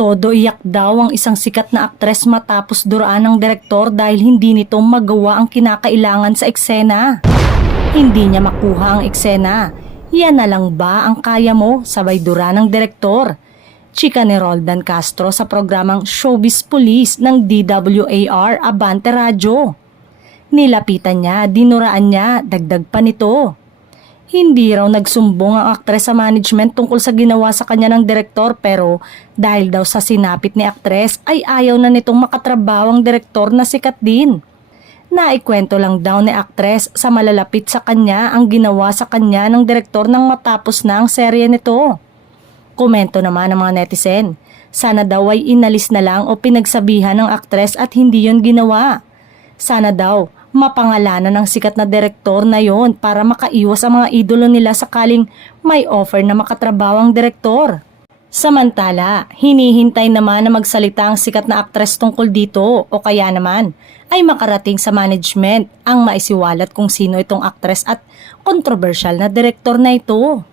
Todo iyak daw ang isang sikat na aktres matapos duraan ng direktor dahil hindi nito magawa ang kinakailangan sa eksena. Hindi niya makuha ang eksena. Yan na lang ba ang kaya mo? Sabay dura ng direktor. Chika ni Roldan Castro sa programang Showbiz Police ng DWAR Abante Radyo. Nilapitan niya, dinuraan niya, dagdag pa nito. Hindi raw nagsumbong ang aktres sa management tungkol sa ginawa sa kanya ng direktor pero dahil daw sa sinapit ni aktres ay ayaw na nitong makatrabaho ang direktor na sikat din. Naikwento lang daw ni aktres sa malalapit sa kanya ang ginawa sa kanya ng direktor nang matapos na ang serye nito. Komento naman ng mga netizen, sana daw ay inalis na lang o pinagsabihan ng aktres at hindi yon ginawa. Sana daw mapangalanan ng sikat na direktor na yon para makaiwas ang mga idolo nila sakaling may offer na makatrabaho ang direktor. Samantala, hinihintay naman na magsalita ang sikat na aktres tungkol dito o kaya naman ay makarating sa management ang maisiwalat kung sino itong aktres at kontrobersyal na direktor na ito.